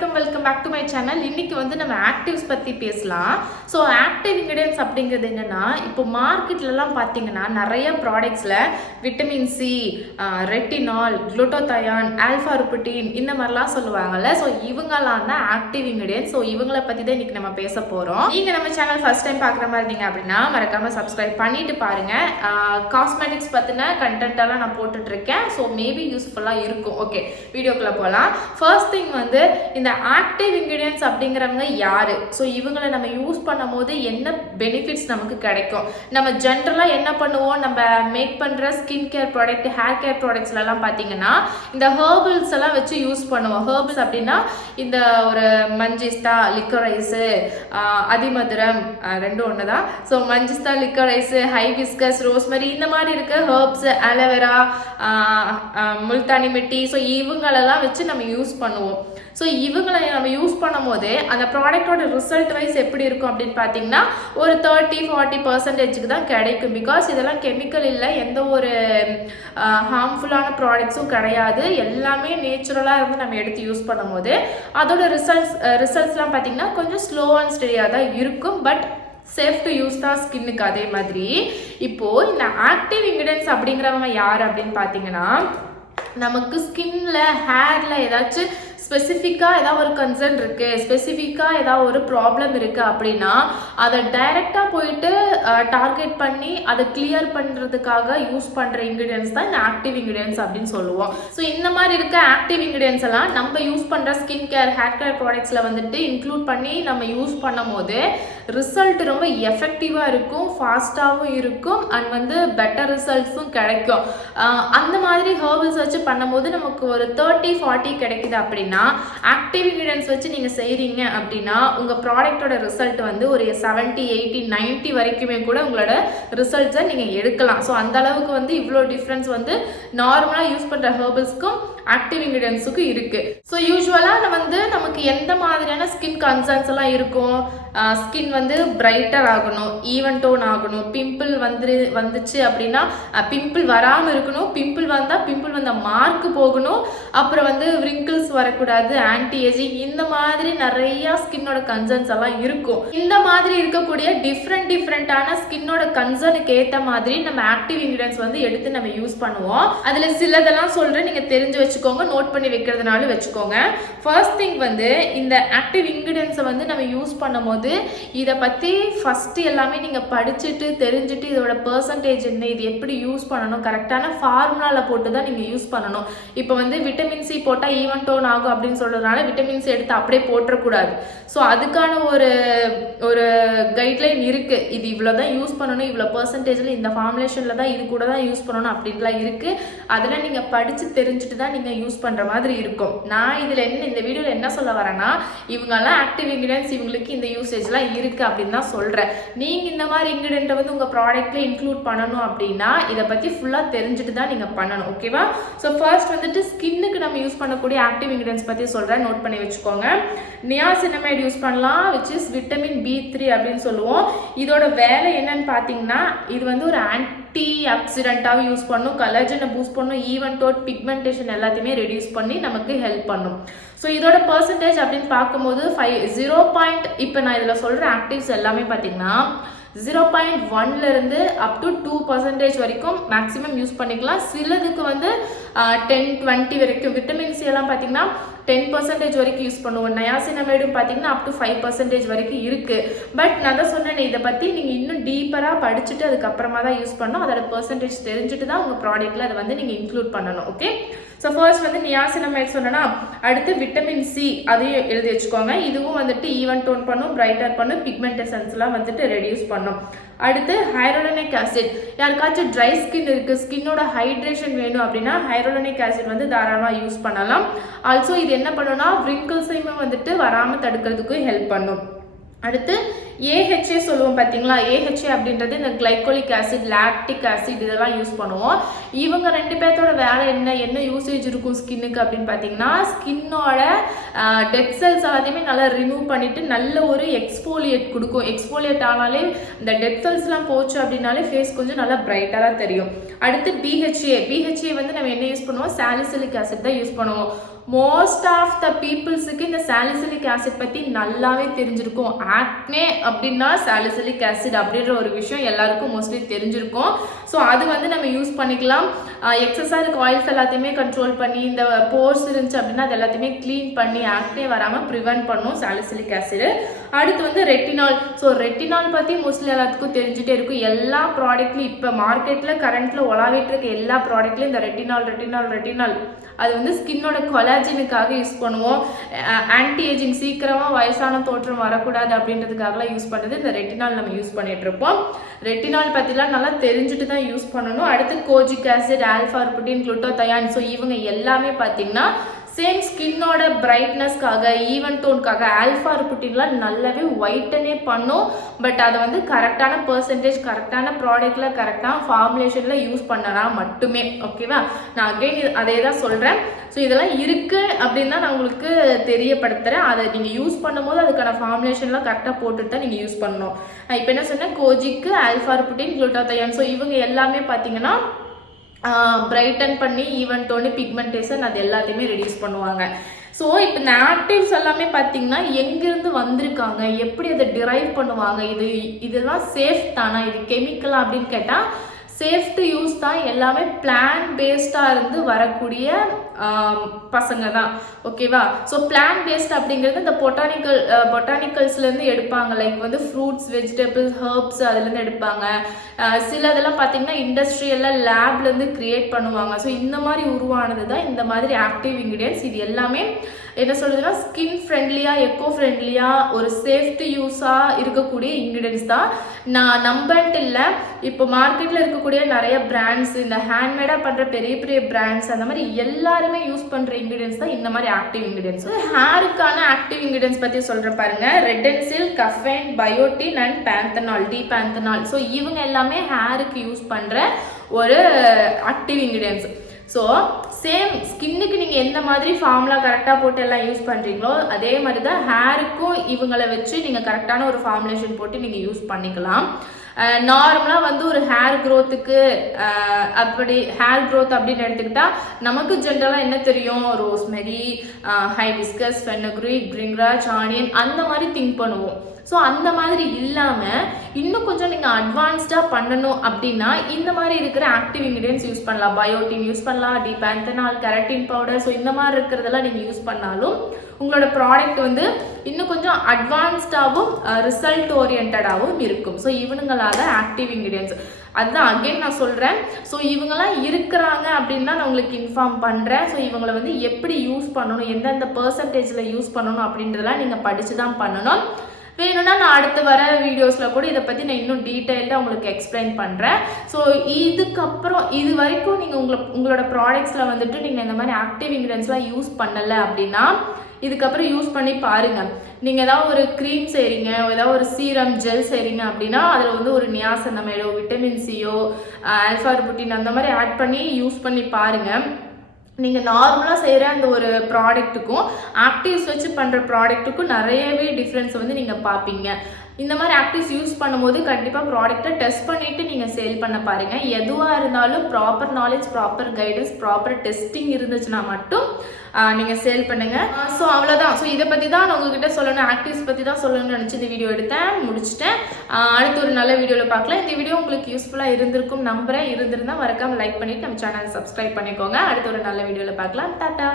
Welcome back to my channel. இன்னைக்கு வந்து நம்ம ஆக்டிவ்ஸ் பற்றி பேசலாம். ஸோ ஆக்டிவ் இன்கிரியன்ஸ் அப்படிங்கிறது என்னென்னா, இப்போ மார்க்கெட்லலாம் பார்த்தீங்கன்னா நிறைய ப்ராடக்ட்ஸில் விட்டமின் சி, ரெட்டினால், குளுட்டோதயான், ஆல்ஃபா ருபிட்டின் இந்த மாதிரிலாம் சொல்லுவாங்கல்ல. ஸோ இவங்கெல்லாம் தான் ஆக்டிவ் இன்கிரியன்ஸ். ஸோ இவங்களை பற்றி தான் இன்றைக்கி நம்ம பேச போகிறோம். நீங்கள் நம்ம சேனல் ஃபஸ்ட் டைம் பார்க்குற மாதிரி இருந்தீங்க அப்படின்னா மறக்காமல் சப்ஸ்கிரைப் பண்ணிட்டு பாருங்கள். காஸ்மெட்டிக்ஸ் பற்றின கண்டென்ட்டெல்லாம் நான் போட்டுட்ருக்கேன். ஸோ மேபி யூஸ்ஃபுல்லாக இருக்கும். ஓகே, வீடியோக்குள்ளே போகலாம். ஃபர்ஸ்ட் திங் வந்து இந்த ஆக்டிவ் இன்கிரியன்ஸ் அப்படிங்கிறவங்க யாரு? ஸோ இவங்களை நம்ம யூஸ் பண்ணும்போது என்ன பெனிஃபிட்ஸ் நமக்கு கிடைக்கும்? நம்ம ஜென்ரலாக என்ன பண்ணுவோம், நம்ம மேக் பண்ணுற skin care product, hair care ப்ராடக்ட்ஸ்லாம் பார்த்தீங்கன்னா இந்த ஹெர்பல்ஸ் எல்லாம் வச்சு யூஸ் பண்ணுவோம். ஹெர்பல்ஸ் அப்படின்னா இந்த ஒரு மஞ்சிஸ்தா, லிக்கரைஸு, அதிமதுரம் ரெண்டும் ஒன்று தான். ஸோ மஞ்சிஸ்தா, லிக்கரைஸு, ஹைபிஸ்கஸ், ரோஸ்மெரி இந்த மாதிரி இருக்க ஹெர்ப்ஸ், அலோவேரா, முல்தானி மெட்டி, ஸோ இவங்களெல்லாம் வச்சு நம்ம யூஸ் பண்ணுவோம். ஸோ இவங்களை நம்ம யூஸ் பண்ணும் போது அந்த ப்ராடக்டோட ரிசல்ட் வைஸ் எப்படி இருக்கும் அப்படின்னு பார்த்தீங்கன்னா ஒரு 30-40% தான் கிடைக்கும். பிகாஸ் இதெல்லாம் கெமிக்கல் இல்லை, எந்த ஒரு ஹார்ம்ஃபுல்லான ப்ராடக்ட்ஸும் கிடையாது. எல்லாமே நேச்சுரலாக இருந்து நம்ம எடுத்து யூஸ் பண்ணும் போது அதோட ரிசல்ட்ஸ்லாம் பார்த்தீங்கன்னா கொஞ்சம் ஸ்லோ அண்ட் ஸ்டடியாக தான் இருக்கும். பட் சேஃப் டு யூஸ் தான் ஸ்கின்னுக்கு. அதே மாதிரி இப்போது இந்த ஆக்டிவ் இன்கிரியன்ஸ் அப்படிங்கிறவங்க யார் அப்படின்னு பார்த்தீங்கன்னா, நமக்கு ஸ்கின்ல, ஹேர்ல ஏதாச்சும் ஸ்பெசிஃபிக்காக ஏதாவது ஒரு கன்சர்ன் இருக்குது, ஸ்பெசிஃபிக்காக ஏதாவது ஒரு ப்ராப்ளம் இருக்குது அப்படின்னா அதை டைரெக்டாக போயிட்டு டார்கெட் பண்ணி அதை கிளியர் பண்ணுறதுக்காக யூஸ் பண்ணுற இன்கிரியன்ஸ் தான் இந்த ஆக்டிவ் இன்கிரியன்ஸ் அப்படின்னு சொல்லுவோம். ஸோ இந்த மாதிரி இருக்க ஆக்டிவ் இன்கிரியன்ஸ் எல்லாம் நம்ம யூஸ் பண்ணுற ஸ்கின் கேர், ஹேர் கேர் ப்ராடக்ட்ஸில் வந்துட்டு இன்க்ளூட் பண்ணி நம்ம யூஸ் பண்ணும் போது ரிசல்ட் ரொம்ப எஃபெக்டிவாக இருக்கும், ஃபாஸ்ட்டாகவும் இருக்கும், அண்ட் வந்து பெட்டர் ரிசல்ட்ஸும் கிடைக்கும். அந்த மாதிரி ஹெர்பல்ஸ் வச்சு பண்ணும்போது நமக்கு ஒரு 30-40 கிடைக்குது அப்படின்னா, ஆக்டிவ் இன்கிரியன்ஸ் வச்சு நீங்கள் செய்கிறீங்க அப்படின்னா உங்கள் ப்ராடக்டோட ரிசல்ட் வந்து ஒரு 70-80-90 வரைக்குமே கூட உங்களோட ரிசல்ட்ஸை நீங்கள் எடுக்கலாம். ஸோ அந்த அளவுக்கு வந்து இவ்வளோ டிஃப்ரென்ஸ் வந்து நார்மலாக யூஸ் பண்ணுற ஹெர்பல்ஸ்க்கும் ஆக்டிவ் இன்கிரியன்ஸுக்கும் இருக்குது. ஸோ யூஸ்வலாக வந்து நமக்கு எந்த மாதிரியான ஸ்கின் கன்சர்ன்ஸ் எல்லாம் இருக்கும், ஸ்கின் வந்து பிரைட்டர் ஆகணும், ஈவன் டோன் ஆகணும், பிம்பிள் வந்துச்சு அப்படின்னா பிம்பிள் வராமல் இருக்கணும், பிம்பிள் வந்தால் பிம்பிள் வந்த மார்க் போகணும், அப்புறம் வந்து ரிங்கிள்ஸ் வரக்கூடாது, ஆன்டி ஏஜிங், இந்த மாதிரி நிறைய ஸ்கின்னோட கன்சர்ன்ஸ் எல்லாம் இருக்கும். இந்த மாதிரி இருக்கக்கூடிய டிஃப்ரெண்டான ஸ்கின்னோட கன்சர்னுக்கு ஏற்ற மாதிரி நம்ம ஆக்டிவ் இன்கிரியன்ஸ் வந்து எடுத்து நம்ம யூஸ் பண்ணுவோம். அதில் சிலதெல்லாம் சொல்கிறேன், நீங்கள் தெரிஞ்சு வச்சுக்கோங்க, நோட் பண்ணி வைக்கிறதுனாலும் வச்சுக்கோங்க. ஃபர்ஸ்ட் திங் வந்து இந்த ஆக்டிவ் இன்கிரியன்ஸை வந்து நம்ம யூஸ் பண்ணும்போது இதை பற்றி ஃபஸ்ட்டு எல்லாமே நீங்கள் படிச்சுட்டு தெரிஞ்சுட்டு இதோட பர்சன்டேஜ் என்ன, இது எப்படி யூஸ் பண்ணணும், கரெக்டான ஃபார்முலாவில் போட்டு தான் நீங்கள் யூஸ் பண்ணணும். இப்போ வந்து விட்டமின் சி போட்டால் ஈவன் டோன் ஆகும் அப்படின்னு சொல்கிறதுனால விட்டமின் சி எடுத்து அப்படியே போட்டுறக்கூடாது. ஸோ அதுக்கான ஒரு கைட்லைன் இருக்குது. இது இவ்வளோ தான் யூஸ் பண்ணணும், இவ்வளோ பர்சன்டேஜில் இந்த ஃபார்முலேஷனில் தான் இது கூட தான் யூஸ் பண்ணணும் அப்படின்லாம் இருக்குது. அதெல்லாம் நீங்கள் படித்து தெரிஞ்சுட்டு தான் நீங்கள் யூஸ் பண்ணுற மாதிரி இருக்கும். நான் இதில் இந்த வீடியோவில் என்ன சொல்ல வரேன்னா, இவங்கெல்லாம் ஆக்டிவ் இன்கிரியன்ஸ், இவங்களுக்கு இந்த யூசேஜ்லாம் இருக்குது அப்படின்னு தான் சொல்கிறேன். நீங்கள் இந்த மாதிரி இன்கிரியன்ட்டை வந்து உங்கள் ப்ராடக்ட்டில் இன்க்ளூட் பண்ணணும் அப்படின்னா இதை பற்றி ஃபுல்லாக தெரிஞ்சுட்டு தான் நீங்கள் பண்ணணும். ஓகேவா? ஸோ ஃபர்ஸ்ட் வந்துட்டு ஸ்கின்னுக்கு நம்ம யூஸ் பண்ணக்கூடிய ஆக்டிவ் இன்கிரியன்ஸ் பற்றி சொல்கிறேன், நோட் பண்ணி வச்சுக்கோங்க. நியாசினமைட் யூஸ் பண்ணலாம், விச் இஸ் விட்டமின் B3 அப்படின்னு சொல்லுவோம். இதோட வேலை என்னன்னு பார்த்தீங்கன்னா, இது வந்து ஒரு ஆன்டி ஆக்சிடென்ட்டாக யூஸ் பண்ணும், கலர்ஜனை பூஸ்ட் பண்ணும், ஈவன் டோன், பிக்மெண்டேஷன் எல்லாத்தையுமே ரெடியூஸ் பண்ணி நமக்கு ஹெல்ப் பண்ணும். ஸோ இதோட பர்சன்டேஜ் அப்படின்னு பார்க்கும்போது 0. இப்போ நான் இதில் சொல்கிற ஆக்டிவ்ஸ் எல்லாமே பார்த்தீங்கன்னா 0.1 அப் டு 2% வரைக்கும் மேக்ஸிமம் யூஸ் பண்ணிக்கலாம். சிலதுக்கு வந்து 10-20 வரைக்கும். விட்டமின் சி எல்லாம் பார்த்தீங்கன்னா 10% வரைக்கும் யூஸ் பண்ணுவோம். நயாசினமைடும் பார்த்தீங்கன்னா அப் டு 5% வரைக்கும் இருக்குது. பட் நான் தான் சொன்னேன், இதை பற்றி நீங்கள் இன்னும் டீப்பராக படிச்சுட்டு அதுக்கப்புறமா தான் யூஸ் பண்ணணும். அதோட பர்சன்டேஜ் தெரிஞ்சுட்டு தான் உங்கள் ப்ராடக்ட்டில் அதை வந்து நீங்கள் இன்க்ளூட் பண்ணணும். ஓகே, ஸோ ஃபர்ஸ்ட் வந்து நியாசினமைட் சொன்னேன்னா, அடுத்து விட்டமின் சி அதையும் எழுதி வச்சுக்கோங்க. இதுவும் வந்துட்டு ஈவன் டோன் பண்ணும், பிரைட்டர் பண்ணும், பிக்மெண்டேஷன்ஸ்லாம் வந்துட்டு ரெடியூஸ் பண்ணும். அடுத்து ஹைரோலனிக் ஆசிட். யாருக்காச்சும் ட்ரை ஸ்கின் இருக்குது, ஸ்கின்னோட ஹைட்ரேஷன் வேணும் அப்படின்னா ஹைரோலனிக் ஆசிட் வந்து தாராளமாக யூஸ் பண்ணலாம். ஆல்சோ இது என்ன பண்ணுன்னா ரிங்கிள்ஸையுமே வந்துட்டு வராமல் தடுக்கிறதுக்கும் ஹெல்ப் பண்ணும். அடுத்து ஏஹெச்ஏ சொல்லுவோம் பார்த்தீங்களா, ஏஹெச்ஏ அப்படின்றது இந்த கிளைகோலிக் ஆசிட், லாக்டிக் ஆசிட் இதெல்லாம் யூஸ் பண்ணுவோம். இவங்க ரெண்டு பேர்த்தோட வேலை என்ன யூசேஜ் இருக்கும் ஸ்கின்னுக்கு அப்படின்னு பார்த்தீங்கன்னா, ஸ்கின்னோட டெட் செல்ஸ் எல்லாத்தையுமே நல்லா ரிமூவ் பண்ணிவிட்டு நல்ல ஒரு எக்ஸ்ஃபோலியேட் கொடுக்கும். எக்ஸ்ஃபோலியேட் ஆனாலே இந்த டெட் செல்ஸ்லாம் போச்சு அப்படின்னாலே ஃபேஸ் கொஞ்சம் நல்லா பிரைட்டராக தெரியும். அடுத்து பிஹெச்ஏ வந்து நம்ம என்ன யூஸ் பண்ணுவோம், சாலிசிலிக் ஆசிட் தான் யூஸ் பண்ணுவோம். மோஸ்ட் ஆஃப் த பீப்புள்ஸுக்கு இந்த சாலிசிலிக் ஆசிட் பற்றி நல்லாவே தெரிஞ்சிருக்கும். ஆக்னே அப்படின்னா சாலிசிலிக் ஆசிட் அப்படின்ற ஒரு விஷயம் எல்லாருக்கும் மோஸ்ட்லி தெரிஞ்சிருக்கும். ஸோ அது வந்து நம்ம யூஸ் பண்ணிக்கலாம். எக்ஸஸாக இருக்க ஆயில்ஸ் எல்லாத்தையுமே கண்ட்ரோல் பண்ணி, இந்த போர்ஸ் இருந்துச்சு அப்படின்னா அது எல்லாத்தையுமே க்ளீன் பண்ணி ஆக்னே வராமல் ப்ரிவென்ட் பண்ணும் சாலிசிலிக் ஆசிட். அடுத்து வந்து ரெட்டினால். ஸோ ரெட்டினால் பற்றி மோஸ்ட்லி எல்லாத்துக்கும் தெரிஞ்சுட்டே இருக்கும். எல்லா ப்ராடக்ட்லையும் இப்போ மார்க்கெட்டில் கரண்ட்டில் உலாவிட்டு இருக்க எல்லா ப்ராடக்ட்லையும் இந்த ரெட்டினால் அது வந்து ஸ்கின்னோட கொலாஜனுக்காக யூஸ் பண்ணுவோம். ஆன்டி ஏஜிங், சீக்கிரமாக வயசான தோற்றம் வரக்கூடாது அப்படின்றதுக்காகலாம் யூஸ் பண்ணுறது இந்த ரெட்டினால் நம்ம யூஸ் பண்ணிட்டு இருப்போம். ரெட்டினால் பற்றிலாம் நல்லா தெரிஞ்சுட்டு தான் யூஸ் பண்ணணும். அடுத்து கோஜிக் ஆசிட், ஆல்ஃபா ரிபுட்டின், குளுட்டோதயான். ஸோ இவங்க எல்லாமே பார்த்தீங்கன்னா சேம் ஸ்கின்னோட பிரைட்னஸ்க்காக, ஈவன் டோனுக்காக. ஆல்ஃபா ரிபுட்டின்லாம் நல்லாவே ஒயிட்டனே பண்ணும். பட் அதை வந்து கரெக்டான பர்சன்டேஜ், கரெக்டான ப்ராடக்டில், கரெக்டான ஃபார்முலேஷனில் யூஸ் பண்ணனா மட்டுமே. ஓகேவா? நான் அகைன் அதே தான் சொல்கிறேன். ஸோ இதெல்லாம் இருக்குது அப்படின்னு தான் நான் உங்களுக்கு தெரியப்படுத்துகிறேன். அதை நீங்கள் யூஸ் பண்ணும்போது அதுக்கான ஃபார்முலேஷன்லாம் கரெக்டாக போட்டுட்டு தான் நீங்கள் யூஸ் பண்ணணும். இப்போ என்ன சொன்னேன், கோஜிக்கு, ஆல்ஃபா ரிபுட்டின், குளுட்டோதயான். ஸோ இவங்க எல்லாமே பார்த்தீங்கன்னா பிரைட்டன் பண்ணி ஈவன் டோனு, பிக்மெண்டேஷன் அது எல்லாத்தையுமே ரெடியூஸ் பண்ணுவாங்க. ஸோ இப்போ இந்த ஆக்டிவ்ஸ் எல்லாமே பார்த்தீங்கன்னா எங்கேருந்து வந்திருக்காங்க, எப்படி அதை டிரைவ் பண்ணுவாங்க, இதெல்லாம் சேஃப் தானா, இது கெமிக்கலா அப்படின்னு கேட்டால் சேஃப் டு யூஸ் தான். எல்லாமே பிளான் பேஸ்டாக இருந்து வரக்கூடிய பசங்க தான். ஓகேவா? ஸோ பிளான் பேஸ்ட் அப்படிங்கிறது இந்த பொட்டானிக்கல்ஸ்லேருந்து எடுப்பாங்க. லைக் வந்து ஃப்ரூட்ஸ், வெஜிடபிள்ஸ், ஹர்ப்ஸ் அதுலேருந்து எடுப்பாங்க. சில இதெல்லாம் பார்த்தீங்கன்னா இண்டஸ்ட்ரியலில் லேப்லேருந்து க்ரியேட் பண்ணுவாங்க. ஸோ இந்த மாதிரி உருவானது தான் இந்த மாதிரி ஆக்டிவ் இன்க்ரீடியன்ட்ஸ். இது எல்லாமே என்ன சொல்றதுன்னா ஸ்கின் ஃப்ரெண்ட்லியாக, எக்கோ ஃப்ரெண்ட்லியாக, ஒரு சேஃப்டி யூஸாக இருக்கக்கூடிய இன்க்ரீடியன்ஸ் தான். நான் நம்பன்ட்டு இல்லை, இப்போ மார்க்கெட்டில் இருக்கக்கூடிய நிறைய பிராண்ட்ஸ், இந்த ஹேண்ட்மேடாக பண்ணுற பெரிய பெரிய பிராண்ட்ஸ், அந்த மாதிரி எல்லாருமே யூஸ் பண்ணுற இன்க்ரீடியன்ஸ் தான் இந்த மாதிரி ஆக்டிவ் இன்க்ரீடியன்ஸ். ஹேருக்கான ஆக்டிவ் இன்க்ரீடியன்ஸ் பற்றி சொல்கிற பாருங்க. Redensyl, caffeine, biotin and panthenol, D panthenol. So இவங்க எல்லாமே ஹேருக்கு யூஸ் பண்ணுற ஒரு ஆக்டிவ் இன்க்ரீடியன்ஸ். ஸோ சேம் ஸ்கின்னுக்கு நீங்கள் எந்த மாதிரி ஃபார்முலா கரெக்டாக போட்டு எல்லாம் யூஸ் பண்ணுறீங்களோ அதே மாதிரி தான் ஹேருக்கும் இவங்களை வச்சு நீங்கள் கரெக்டான ஒரு ஃபார்முலேஷன் போட்டு நீங்கள் யூஸ் பண்ணிக்கலாம். நார்மலாக வந்து ஒரு ஹேர் க்ரோத்துக்கு அப்படி ஹேர் க்ரோத் அப்படின்னு எடுத்துக்கிட்டால் நமக்கு ஜென்ரலாக என்ன தெரியும், ரோஸ்மெரி, ஹைபிஸ்கஸ், ஃபென்னக்ரீக், கிரிங்ராஜ், ஆனியன் அந்த மாதிரி திங்க் பண்ணுவோம். ஸோ அந்த மாதிரி இல்லாமல் இன்னும் கொஞ்சம் நீங்கள் அட்வான்ஸ்டாக பண்ணணும் அப்படின்னா இந்த மாதிரி இருக்கிற ஆக்டிவ் இன்க்ரீடியன்ஸ் யூஸ் பண்ணலாம். பயோட்டின் யூஸ் பண்ணலாம், டிபேந்தனால், கெரட்டின் பவுடர். ஸோ இந்த மாதிரி இருக்கிறதெல்லாம் நீங்கள் யூஸ் பண்ணாலும் உங்களோட ப்ராடக்ட் வந்து இன்னும் கொஞ்சம் அட்வான்ஸ்டாகவும் ரிசல்ட் ஓரியன்டாகவும் இருக்கும். ஸோ இவனுங்களாக ஆக்டிவ் இன்க்ரீடியன்ஸ் அதுதான் அகெயின் நான் சொல்கிறேன். ஸோ இவங்கெல்லாம் இருக்கிறாங்க அப்படின்னு தான் நான் உங்களுக்கு இன்ஃபார்ம் பண்ணுறேன். ஸோ இவங்களை வந்து எப்படி யூஸ் பண்ணணும், எந்தெந்த பர்சன்டேஜில் யூஸ் பண்ணணும் அப்படின்றதெல்லாம் நீங்கள் படித்து தான் பண்ணணும். வேணும்னா நான் அடுத்து வர வீடியோஸில் கூட இதை பற்றி நான் இன்னும் டீட்டெயில்டாக உங்களுக்கு எக்ஸ்பிளைன் பண்ணுறேன். ஸோ இதுக்கப்புறம் இது வரைக்கும் நீங்கள் உங்களோட ப்ராடக்ட்ஸில் வந்துட்டு நீங்கள் இந்த மாதிரி ஆக்டிவ் இன்க்ரீடியன்ஸ்லாம் யூஸ் பண்ணலை அப்படின்னா இதுக்கப்புறம் யூஸ் பண்ணி பாருங்கள். நீங்கள் ஏதாவது ஒரு க்ரீம் செய்கிறீங்க, ஏதாவது ஒரு சீரம், ஜெல் செய்கிறீங்க அப்படின்னா அதில் வந்து ஒரு நியாசனமைடோ, விட்டமின் சியோ, ஆல்ஃபா ரிபுட்டின் அந்த மாதிரி ஆட் பண்ணி யூஸ் பண்ணி பாருங்கள். நீங்கள் நார்மலாக செய்கிற அந்த ஒரு ப்ராடக்ட்டுக்கும் ஆக்டிவ்ஸ் வச்சு பண்ணுற ப்ராடக்ட்டுக்கும் நிறையவே டிஃப்ரென்ஸ் வந்து நீங்கள் பார்ப்பீங்க. இந்த மாதிரி ஆக்டிவ்ஸ் யூஸ் பண்ணும்போது கண்டிப்பாக ப்ராடக்ட்டை டெஸ்ட் பண்ணிவிட்டு நீங்கள் சேல் பண்ண பாருங்கள். எதுவாக இருந்தாலும் proper knowledge, proper guidance, proper testing இருந்துச்சுன்னா மட்டும் நீங்கள் சேல் பண்ணுங்கள். ஸோ அவ்வளோதான். ஸோ இதை பற்றி தான் நான் உங்ககிட்ட சொல்லணும், ஆக்டிவ்ஸ் பற்றி தான் சொல்லணும்னு நினச்சி இந்த வீடியோ எடுத்தேன், முடிச்சிட்டேன். அடுத்து ஒரு நல்ல வீடியோவில் பார்க்கலாம். இந்த வீடியோ உங்களுக்கு யூஸ்ஃபுல்லாக இருந்திருக்கும் நம்புகிறேன். இருந்திருந்தால் மறக்காமல் லைக் பண்ணிவிட்டு நம்ம சேனலை சப்ஸ்கிரைப் பண்ணிக்கோங்க. அடுத்து ஒரு நல்ல வீடியோவில் பார்க்கலாம். டாட்டா.